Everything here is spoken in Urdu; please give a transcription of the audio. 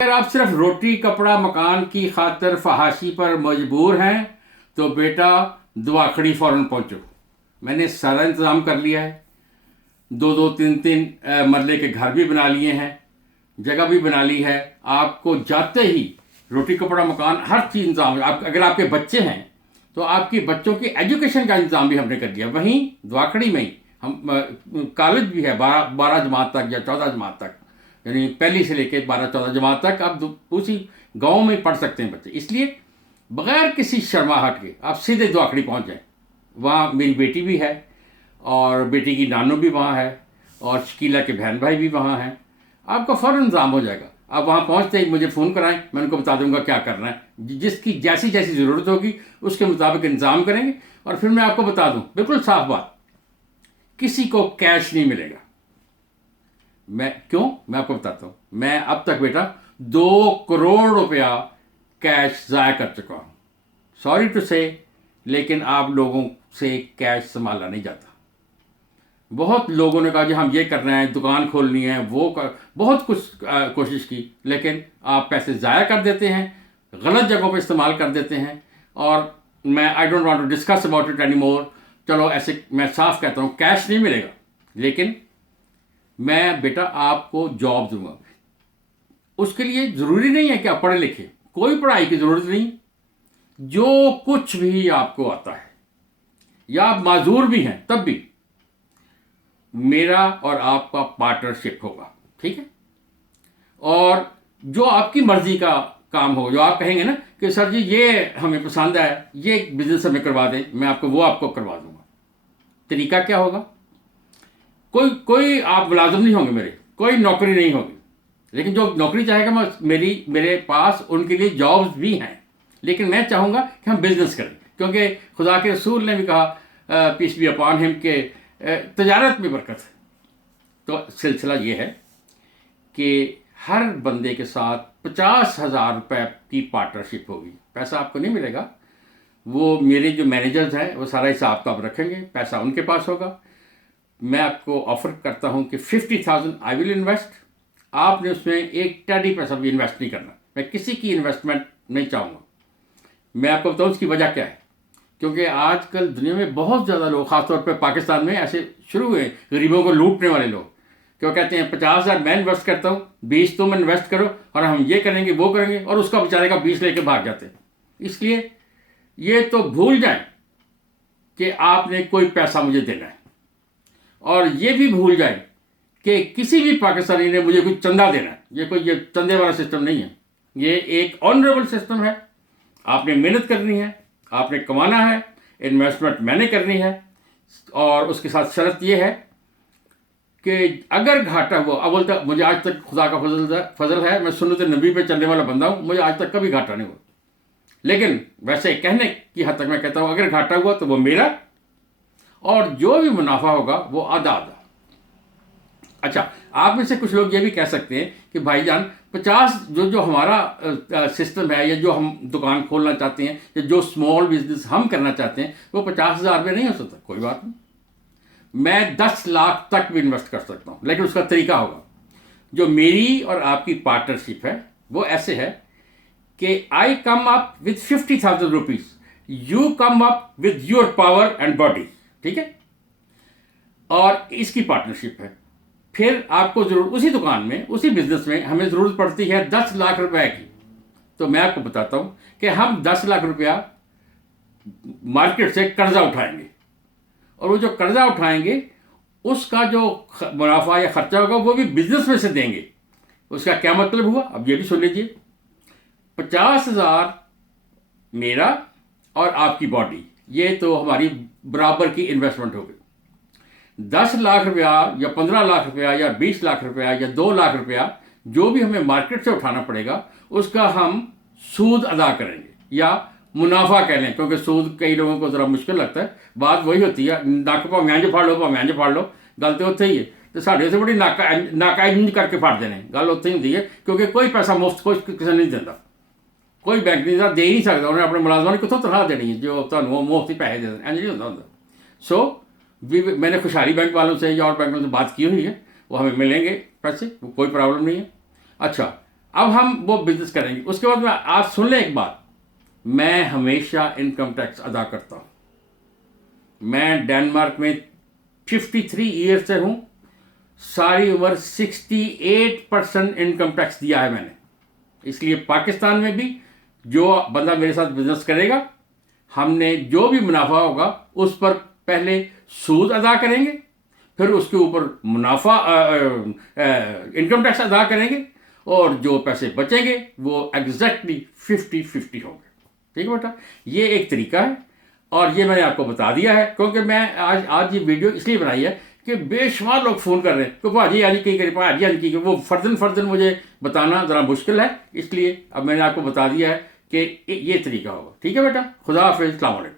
اگر آپ صرف روٹی کپڑا مکان کی خاطر فحاشی پر مجبور ہیں تو بیٹا دواخڑی فوراً پہنچو. میں نے سارا انتظام کر لیا ہے. 2-2 3-3 مرلے کے گھر بھی بنا لیے ہیں, جگہ بھی بنا لی ہے. آپ کو جاتے ہی روٹی کپڑا مکان ہر چیز انتظام ہے. اگر آپ کے بچے ہیں تو آپ کی بچوں کی ایجوکیشن کا انتظام بھی ہم نے کر دیا. وہیں دواخڑی میں ہی ہم کالج بھی ہے 12 جماعت تک یا 14 جماعت تک, یعنی پہلی سے لے کے 12-14 جماعت تک آپ اسی گاؤں میں پڑھ سکتے ہیں بچے. اس لیے بغیر کسی شرماہٹ کے آپ سیدھے دواخڑی پہنچ جائیں. وہاں میری بیٹی بھی ہے اور بیٹی کی نانو بھی وہاں ہے اور شکیلا کے بہن بھائی بھی وہاں ہیں. آپ کا فوراً انتظام ہو جائے گا. آپ وہاں پہنچتے ہی مجھے فون کرائیں, میں ان کو بتا دوں گا کیا کرنا ہے. جس کی جیسی جیسی ضرورت ہوگی اس کے مطابق انتظام کریں گے. اور پھر میں آپ کو بتا دوں بالکل صاف بات, کسی کو کیش نہیں ملے گا. میں آپ کو بتاتا ہوں. میں اب تک بیٹا 2 کروڑ روپیہ کیش ضائع کر چکا ہوں. سوری ٹو سے, لیکن آپ لوگوں سے کیش سنبھالا نہیں جاتا. بہت لوگوں نے کہا جی ہم یہ کرنا ہے, دکان کھولنی ہے, بہت کچھ کوشش کی, لیکن آپ پیسے ضائع کر دیتے ہیں, غلط جگہوں پہ استعمال کر دیتے ہیں. اور میں I don't want to discuss about it any more. چلو ایسے میں صاف کہتا ہوں کیش نہیں ملے گا, لیکن میں بیٹا آپ کو جاب دوں گا. اس کے لیے ضروری نہیں ہے کہ آپ پڑھے لکھے, کوئی پڑھائی کی ضرورت نہیں. جو کچھ بھی آپ کو آتا ہے یا آپ معذور بھی ہیں تب بھی میرا اور آپ کا پارٹنرشپ ہوگا, ٹھیک ہے. اور جو آپ کی مرضی کا کام ہوگا, جو آپ کہیں گے نا کہ سر جی یہ ہمیں پسند ہے, یہ بزنس ہمیں کروا دیں, میں آپ کو کروا دوں گا. طریقہ کیا ہوگا؟ کوئی آپ ملازم نہیں ہوں گے میرے, کوئی نوکری نہیں ہوگی. لیکن جو نوکری چاہے گا میرے پاس ان کے لیے جابز بھی ہیں, لیکن میں چاہوں گا کہ ہم بزنس کریں. کیونکہ خدا کے رسول نے بھی کہا پیس بی اپان ہم کہ تجارت میں برکت ہے. تو سلسلہ یہ ہے کہ ہر بندے کے ساتھ 50,000 روپے کی پارٹنرشپ ہوگی. پیسہ آپ کو نہیں ملے گا, وہ میرے جو مینیجرز ہیں وہ سارا حساب کتاب رکھیں گے, پیسہ ان کے پاس ہوگا. میں آپ کو آفر کرتا ہوں کہ 50,000 آئی ول انویسٹ. آپ نے اس میں ایک ٹیڈی پیسہ بھی انویسٹ نہیں کرنا. میں کسی کی انویسٹمنٹ نہیں چاہوں گا. میں آپ کو بتاؤں اس کی وجہ کیا ہے. کیونکہ آج کل دنیا میں بہت زیادہ لوگ, خاص طور پہ پاکستان میں ایسے شروع ہوئے غریبوں کو لوٹنے والے لوگ, کیوں کہتے ہیں 50,000 میں انویسٹ کرتا ہوں, 20 تم انویسٹ کرو اور ہم یہ کریں گے وہ کریں گے, اور اس کا بیچارے کا 20 لے کے بھاگ جاتے ہیں. اس لیے یہ تو بھول جائیں کہ آپ نے کوئی پیسہ مجھے دینا ہے, اور یہ بھی بھول جائیں کہ کسی بھی پاکستانی نے مجھے کوئی چندہ دینا ہے. یہ چندے والا سسٹم نہیں ہے, یہ ایک آنریبل سسٹم ہے. آپ نے محنت کرنی ہے, آپ نے کمانا ہے, انویسٹمنٹ میں نے کرنی ہے. اور اس کے ساتھ شرط یہ ہے کہ اگر گھاٹا ہوا, اول تک مجھے آج تک خدا کا فضل ہے, میں سنت نبی پہ چلنے والا بندہ ہوں, مجھے آج تک کبھی گھاٹا نہیں ہوا. لیکن ویسے کہنے کی حد تک میں کہتا ہوں اگر گھاٹا ہوا تو وہ میرا, اور جو بھی منافع ہوگا وہ آدھا آدھا. اچھا, آپ میں سے کچھ لوگ یہ بھی کہہ سکتے ہیں کہ بھائی جان 50 جو ہمارا سسٹم ہے, یا جو ہم دکان کھولنا چاہتے ہیں, یا جو اسمال بزنس ہم کرنا چاہتے ہیں, وہ 50,000 میں نہیں ہو سکتا. کوئی بات نہیں, میں 10 لاکھ تک بھی انویسٹ کر سکتا ہوں, لیکن اس کا طریقہ ہوگا. جو میری اور آپ کی پارٹنرشپ ہے وہ ایسے ہے کہ I come up with 50,000 rupees, you come up with your power and body, ٹھیک ہے. اور اس کی پارٹنرشپ ہے. پھر آپ کو ضرورت اسی دکان میں, اسی بزنس میں ہمیں ضرورت پڑتی ہے 10 لاکھ روپے کی. تو میں آپ کو بتاتا ہوں کہ ہم 10 لاکھ روپیہ مارکیٹ سے قرضہ اٹھائیں گے, اور وہ جو قرضہ اٹھائیں گے اس کا جو منافع یا خرچہ ہوگا وہ بھی بزنس میں سے دیں گے. اس کا کیا مطلب ہوا, اب یہ بھی سن لیجیے. 50,000 میرا اور آپ کی باڈی, یہ تو ہماری برابر کی انویسٹمنٹ ہو گئی. 10 لاکھ روپیہ یا 15 لاکھ روپیہ یا 20 لاکھ روپیہ یا 2 لاکھ روپیہ جو بھی ہمیں مارکیٹ سے اٹھانا پڑے گا, اس کا ہم سود ادا کریں گے, یا منافع کہہ لیں, کیونکہ سود کئی لوگوں کو ذرا مشکل لگتا ہے. بات وہی ہوتی ہے, ناک پا میانج پھاڑ لو, گل تو اتنے ہی ہے. تو ساڑھے سے بڑی ناکائنج کر کے پھاڑ دینے, گل اتنے ہی ہوتی ہے. کیونکہ کوئی پیسہ مفت کوئی کسی نے نہیں دیتا, کوئی بینک نہیں دے ہی نہیں سکتا. انہیں اپنے ملازموں نے کتوں تنخواہ دینی ہے جو تمہیں مفت ہی پیسے دے دیں, ایسا نہیں ہوتا. سو میں نے خوشحالی بینک والوں سے یا اور بینکوں سے بات کی ہوئی ہے, وہ ہمیں ملیں گے پیسے, وہ کوئی پرابلم نہیں ہے. اچھا, اب ہم وہ بزنس کریں گے. اس کے بعد میں آپ سن لیں ایک بات, میں ہمیشہ انکم ٹیکس ادا کرتا ہوں. میں ڈینمارک میں 53 ایئر سے ہوں, ساری عمر 68% انکم ٹیکس دیا ہے میں نے. اس لیے پاکستان میں بھی جو بندہ میرے ساتھ بزنس کرے گا, ہم نے جو بھی منافع ہوگا اس پر پہلے سود ادا کریں گے, پھر اس کے اوپر منافع انکم ٹیکس ادا کریں گے, اور جو پیسے بچیں گے وہ ایگزیکٹلی 50-50 ہوں گے. ٹھیک ہے بیٹا, یہ ایک طریقہ ہے, اور یہ میں نے آپ کو بتا دیا ہے, کیونکہ میں آج یہ ویڈیو اس لیے بنائی ہے کہ بے شمار لوگ فون کر رہے ہیں کہ بھاجی آج کی کرے, بھاجی آج کی, وہ فردن مجھے بتانا ذرا مشکل ہے, اس لیے اب میں نے آپ کو بتا دیا ہے کہ یہ طریقہ ہوگا. ٹھیک ہے بیٹا, خدا حافظ, السلام علیکم.